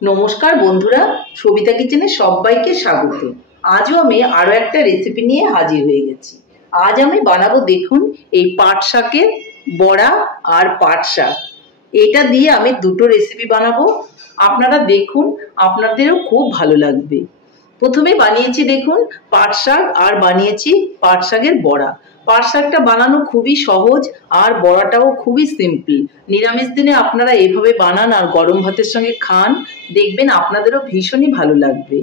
নমস্কার বন্ধুরা, সবিতা কিচেনে সবাইকে স্বাগত। আজও আমি আরো একটা রেসিপি নিয়ে হাজির হয়ে গেছি। আজ আমি বানাবো, দেখুন, এই পাট শাকের বড়া আর পাট শাক। এটা দিয়ে আমি দুটো রেসিপি বানাবো, আপনারা দেখুন, আপনাদেরও খুব ভালো লাগবে। প্রথমে বানিয়েছি দেখুন পাট শাক, আর বানিয়েছি পাট শাকের বড়া। পাট শাকটা বানানো খুবই সহজ, আর বড়াটাও খুবই সিম্পল। নিরামিষ দিনে আপনারা এভাবে বানান আর গরম ভাতের সঙ্গে খান, দেখবেন আপনাদেরও ভীষণই ভালো লাগবে।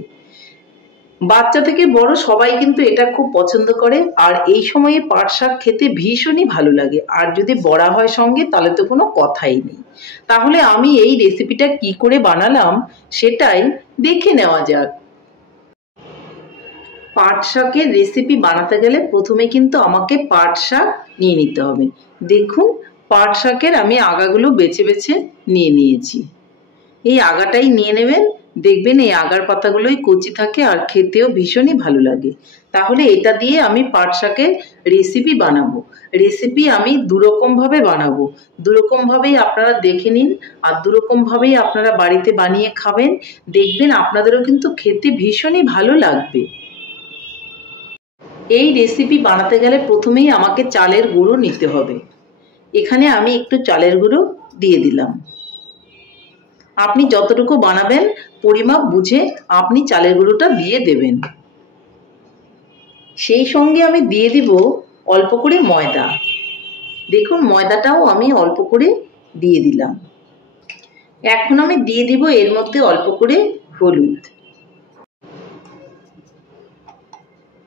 বাচ্চা থেকে বড় সবাই কিন্তু এটা খুব পছন্দ করে, আর এই সময়ে পাট শাক খেতে ভীষণই ভালো লাগে। আর যদি বড়া হয় সঙ্গে, তাহলে তো কোনো কথাই নেই। তাহলে আমি এই রেসিপিটা কি করে বানালাম সেটাই দেখে নেওয়া যাক। পাট শাকের রেসিপি বানাতে গেলে প্রথমে কিন্তু আমাকে পাট শাক নিয়ে নিতে হবে। দেখুন, পাট শাকের আমি আগাগুলো বেছে বেছে নিয়ে নিয়েছি। এই আগাটাই নিয়ে নেবেন, দেখবেন এই আগার পাতাগুলোই কচি থাকে আর খেতেও ভীষণই ভালো লাগে। তাহলে এটা দিয়ে আমি পাট শাকের রেসিপি বানাবো। রেসিপি আমি দুরকমভাবে বানাবো, দুরকমভাবেই আপনারা দেখে নিন, আর দুরকমভাবেই আপনারা বাড়িতে বানিয়ে খাবেন, দেখবেন আপনাদেরও কিন্তু খেতে ভীষণই ভালো লাগবে। এই রেসিপি বানাতে গেলে প্রথমেই আমাকে চালের গুঁড়ো নিতে হবে। এখানে আমি একটু চালের গুঁড়ো দিয়ে দিলাম। আপনি যতটুকু বানাবেন পরিমাপ বুঝে আপনি চালের গুঁড়োটা দিয়ে দেবেন। সেই সঙ্গে আমি দিয়ে দিব অল্প করে ময়দা। দেখুন, ময়দাটাও আমি অল্প করে দিয়ে দিলাম। এখন আমি দিয়ে দিব এর মধ্যে অল্প করে হলুদ,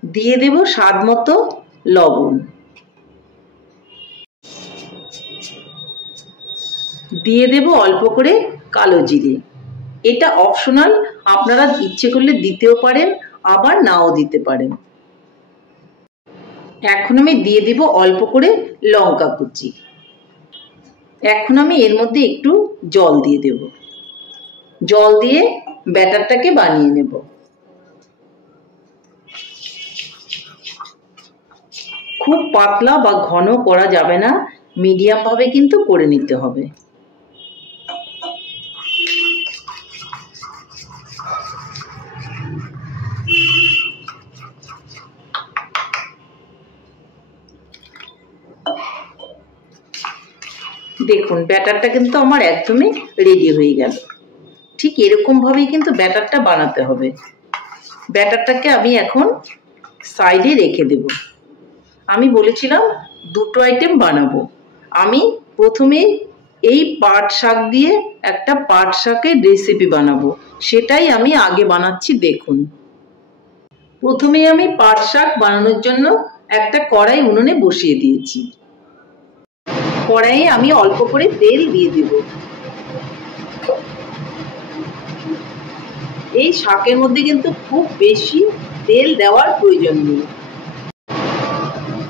দিয়ে দেব স্বাদ মতো লবণ, দিয়ে দেব অল্প করে কালো জিরে। এটা অপশনাল, আপনারা ইচ্ছে করলে দিতেও পারেন, আবার নাও দিতে পারেন। এখন আমি দিয়ে দিব অল্প করে লঙ্কা কুচি। এখন আমি এর মধ্যে একটু জল দিয়ে দেব। জল দিয়ে ব্যাটারটাকে বানিয়ে নেব। খুব পাতলা বা ঘন করা যাবে না, মিডিয়াম ভাবে কিন্তু করে নিতে হবে। দেখুন, ব্যাটারটা কিন্তু আমার একদমই রেডি হয়ে গেল। ঠিক এরকম ভাবেই কিন্তু ব্যাটারটা বানাতে হবে। ব্যাটারটাকে আমি এখন সাইডে রেখে দেব। আমি বলেছিলাম দুটো আইটেম বানাবো। আমি প্রথমে এই পাট শাক দিয়ে একটা পাট শাকের রেসিপি বানাবো, সেটাই আমি আগে বানাচ্ছি। দেখুন, প্রথমে আমি পাট শাক বানানোর জন্য একটা কড়াই উনুনে বসিয়ে দিয়েছি। কড়াইয়ে আমি অল্প করে তেল দিয়ে দেব। এই শাকের মধ্যে কিন্তু খুব বেশি তেল দেওয়ার প্রয়োজন নেই।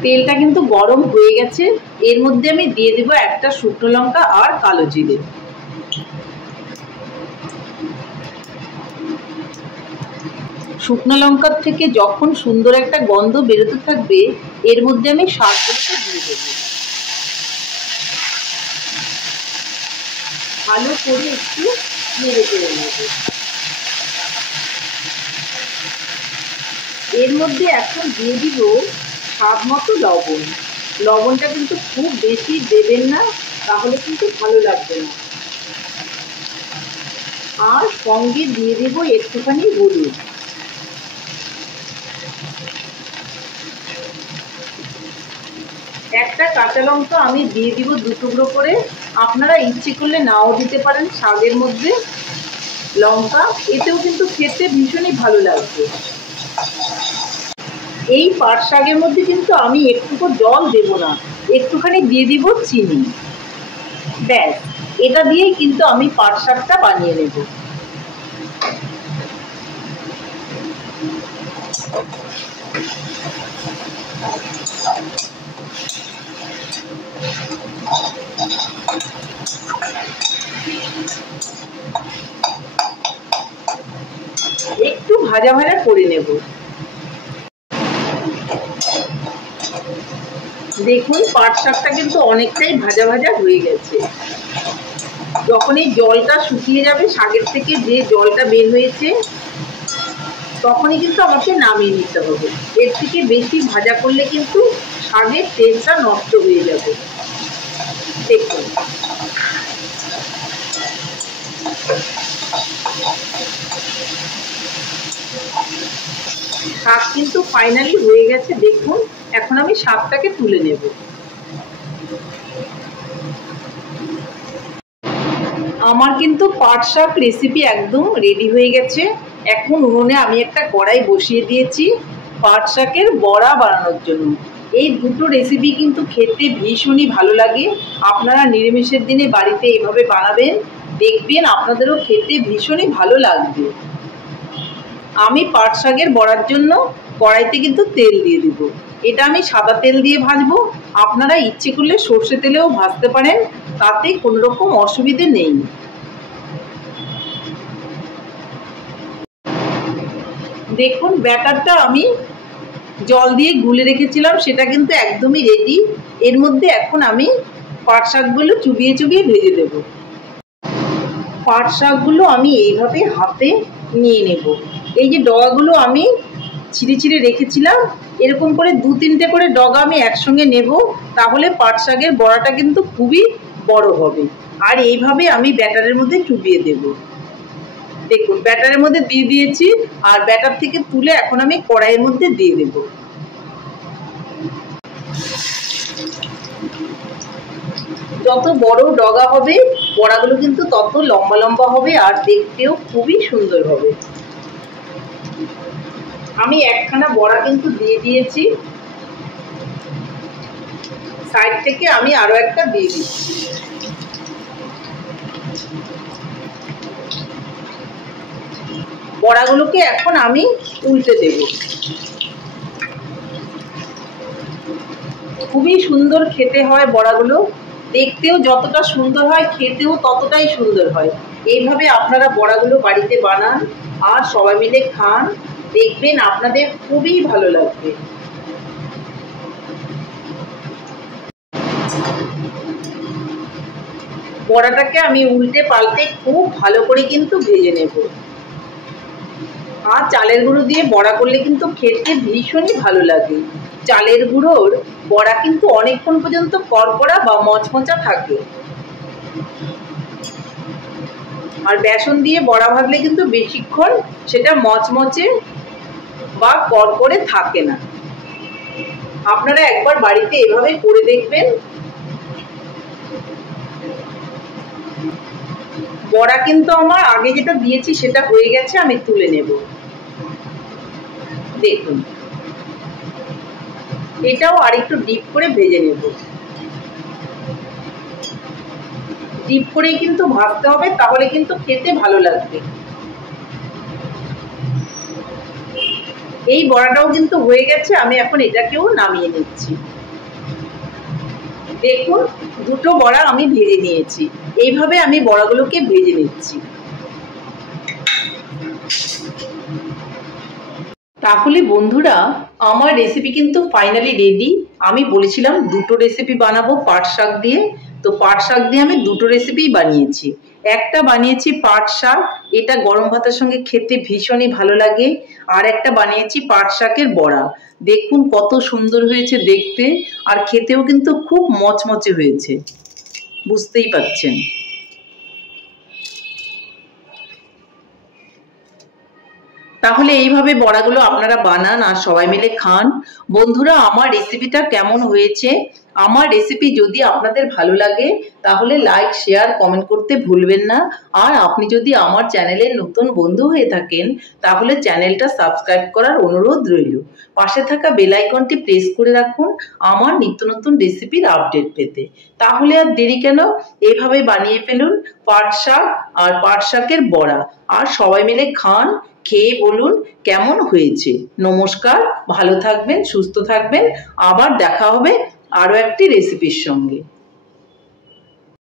তেলটা কিন্তু গরম হয়ে গেছে। এর মধ্যে আমি দিয়ে দেব একটা শুকনো লঙ্কা আর কালো জিরে। শুকনো লঙ্কার থেকে যখন সুন্দর একটা গন্ধ বেরোতে থাকবে, এর মধ্যে আমি শাকগুলোকে দিয়ে দেব। ভালো করে একটু নেড়ে চেড়ে নেব। এর মধ্যে এখন দিয়ে দিব স্বাদ মতো লবণ। লবণটা কিন্তু খুব বেশি দেবেন না, তাহলে কিন্তু ভালো লাগবে না। আর সঙ্গে দিয়ে দেব একটুখানি হলুদ। একটা কাঁচা লঙ্কা আমি দিয়ে দিব দু টুকরো করে। আপনারা ইচ্ছে করলে নাও দিতে পারেন শাকের মধ্যে লঙ্কা, এতেও কিন্তু খেতে ভীষণই ভালো লাগবে। এই পাট শাকের মধ্যে কিন্তু আমি একটুকু জল দেব না, একটুখানি দিয়ে দিব চিনি। ব্যাস, এটা দিয়েই কিন্তু আমি পাট শাকটা বানিয়ে নেব। একটু ভাজা ভাজা করে নেব। দেখুন, পাট শাকটা কিন্তু অনেকটাই ভাজা ভাজা হয়ে গেছে। যখন এই জলটা শুকিয়ে যাবে, শাকের থেকে যে জলটা বের হয়েছে, তখনই কিন্তু আমাকে নামিয়ে নিতে হবে। এর থেকে বেশি ভাজা করলে কিন্তু শাকের তেলটা নষ্ট হয়ে যাবে। দেখুন, শাক কিন্তু ফাইনালি হয়ে গেছে। দেখুন, এখন আমি শাকটাকে তুলে নেব। আমার কিন্তু পাট শাক রেসিপি একদম রেডি হয়ে গেছে। এখন উনুনে আমি একটা কড়াই বসিয়ে দিয়েছি পাট শাকের বড়া বানানোর জন্য। এই দুটো রেসিপি কিন্তু খেতে ভীষণই ভালো লাগে। আপনারা নিরামিষের দিনে বাড়িতে এইভাবে বানাবেন, দেখবেন আপনাদেরও খেতে ভীষণই ভালো লাগবে। আমি পাট শাকের বড়ার জন্য কড়াইতে কিন্তু তেল দিয়ে দিব। এটা আমি সাদা তেল দিয়ে ভাজবো। আপনারা ইচ্ছে করলে সর্ষে তেলেও ভাজতে পারেন, তাতে কোনো রকম অসুবিধে নেই। দেখুন, ব্যাটারটা আমি জল দিয়ে গুলে রেখেছিলাম, সেটা কিন্তু একদমই রেডি। এর মধ্যে এখন আমি পাট শাকগুলো চুবিয়ে চুবিয়ে ভেজে দেব। পাট শাকগুলো আমি এইভাবে হাতে নিয়ে নেব। এই যে ডগাগুলো আমি ছিঁড়ে ছিঁড়ে রেখেছিলাম, এরকম করে 2-3টে করে ডগা আমি একসঙ্গে নেব, তাহলে পাট শাকের বড়াটা কিন্তু খুবই বড় হবে। আর এইভাবে আমি ব্যাটারের মধ্যে চুবিয়ে দেব। দেখুন, ব্যাটারের মধ্যে দিয়ে দিয়েছি, আর ব্যাটার থেকে তুলে এখন আমি কড়াইয়ের মধ্যে দিয়ে দেব। যত বড় ডগা হবে, বড়াগুলো কিন্তু তত লম্বা লম্বা হবে আর দেখতেও খুবই সুন্দর হবে। আমি একখানা বড়া কিন্তু দিয়ে দিয়েছি, সাইড থেকে আমি আরো একটা দিয়ে দিচ্ছি। বড়াগুলোকে এখন আমি উল্টে দেব। খুবই সুন্দর খেতে হয় বড়াগুলো, দেখতেও যতটা সুন্দর হয় খেতেও ততটাই সুন্দর হয়। এইভাবে আপনারা বড়াগুলো বাড়িতে বানান আর সবাই মিলে খান, দেখবেন আপনাদের খুবই ভালো লাগবে। বড়াটাকে আমি উল্টে পাল্টে খুব ভালো করে কিন্তু ভেজে নেব। আর চালের গুঁড়ো দিয়ে বড়া করলে কিন্তু খেতে ভীষণই ভালো লাগে। চালের গুঁড়োর বড়া কিন্তু অনেকক্ষণ পর্যন্ত কড়কড়া বা মচমচা থাকে, আর বেসন দিয়ে বড়া ভাজলে কিন্তু বেশিক্ষণ সেটা মচমচে বা কড়কড়ে থাকে না। আপনারা একবার বাড়িতে এভাবে করে দেখবেন। বড়া কিন্তু আমার আগে যেটা দিয়েছি সেটা হয়ে গেছে, আমি তুলে নেব। দেখুন, এটাও আরেকটু ডিপ করে ভেজে নেব। ডিপ করেই কিন্তু ভাজতে হবে, তাহলে কিন্তু খেতে ভালো লাগবে। এই বড়াটাও কিন্তু হয়ে গেছে, আমি এখন এটাকেও নামিয়ে নিচ্ছি। দেখুন, দুটো বড়া আমি ভেজে নিয়েছি। এইভাবে আমি বড়াগুলোকে ভেজে নিচ্ছি। তাহলে বন্ধুরা, আমার রেসিপি কিন্তু ফাইনালি রেডি। আমি বলেছিলাম দুটো রেসিপি বানাবো পাট শাক দিয়ে, তো পাট শাক দিয়ে আমি দুটো রেসিপি বানিয়েছি। একটা বানিয়েছি পাট শাক, এটা গরম ভাতের সঙ্গে খেতে ভীষণই ভালো লাগে। আর একটা বানিয়েছি পাট শাকের বড়া। দেখুন কত সুন্দর হয়েছে দেখতে, আর খেতেও কিন্তু খুব মচমচে হয়েছে, বুঝতেই পারছেন। তাহলে এইভাবে বড়াগুলো আপনারা বানান আর সবাই মিলে খান। বন্ধুরা, আমার রেসিপিটা কেমন হয়েছে? আমার রেসিপি যদি আপনাদের ভালো লাগে তাহলে লাইক, শেয়ার, কমেন্ট করতে ভুলবেন না। আর আপনি যদি আমার চ্যানেলের নতুন বন্ধু হয়ে থাকেন তাহলে চ্যানেলটা সাবস্ক্রাইব করার অনুরোধ রইল। পাশে থাকা বেল আইকনটি প্রেস করে রাখুন আমার নিত্য নতুন রেসিপির আপডেট পেতে। তাহলে আর দেরি কেন, এভাবে বানিয়ে ফেলুন পাট শাক আর পাট শাকের বড়া, আর সবাই মিলে খান। খেয়ে বলুন কেমন হয়েছে। নমস্কার, ভালো থাকবেন, সুস্থ থাকবেন। আবার দেখা হবে আরো একটি রেসিপির সঙ্গে।